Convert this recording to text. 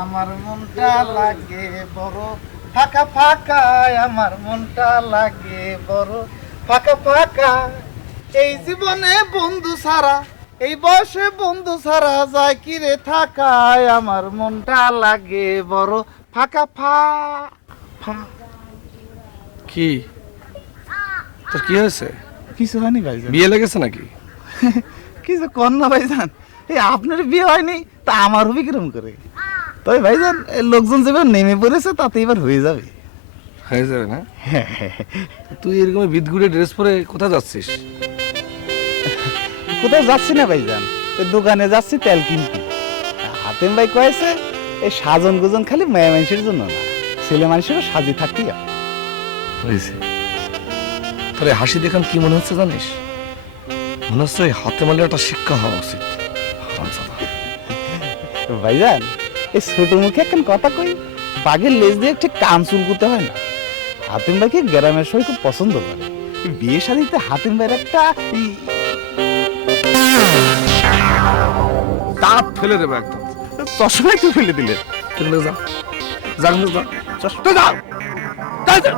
আমার মনটা লাগে বড় ফাঁকা ফাঁকা, আমার মনটা লাগে বড় ফাঁকা ফাঁকা। এই জীবনে বন্ধু ছাড়া, এই বয়সে বন্ধু ছাড়া যায় কি রে থাকায়, আমার মনটা লাগে বড় ফাঁকা ফা। কি তোর কি হয়েছে? কিছু হয়নি ভাইজান। বিয়ে লেগেছে নাকি? কিছু কর না ভাইজান, এই আপনার বিয়ে হয়নি তা আমার হবে কিরম করে? তবে ভাইজান এই লোকজন যেভাবে নেমে পড়েছে তাতে এবার হয়ে যাবে। হয়ে যাবে না? তুই এরকম বিদগুড়ে ড্রেস পরে কোথায় যাচ্ছিস? কোথাও যাচ্ছি না ভাইজান, ওই দোকানে যাচ্ছি তেল কিনতে। হাতেম ভাই কয়েছে এই সাজন গুজন খালি মেয়ে মানুষের জন্য না, ছেলে মানুষেরও সাজি থাকতেই হবে। হয়েছে। তাহলে হাসি দেখান কি মনে হচ্ছে জানিস? মনে হচ্ছে এই হাতে মালে একটা শিক্ষা হওয়া উচিত। ভাইজান এই ছোট মুখে একখান কথা কই, বাঘের লেজ দিয়ে ঠিক কান চুলকুতে হয় না। হাতিম ভাইকে গ্রামের সবাই খুব পছন্দ করে। বিয়ে শাদীতে হাতিম ভাইয়ের একটা দাঁত ফেলে দেবে একদম। চশমাই তো ফেলে দিলেন। যা যা যা, চশমা যা, যা, যা।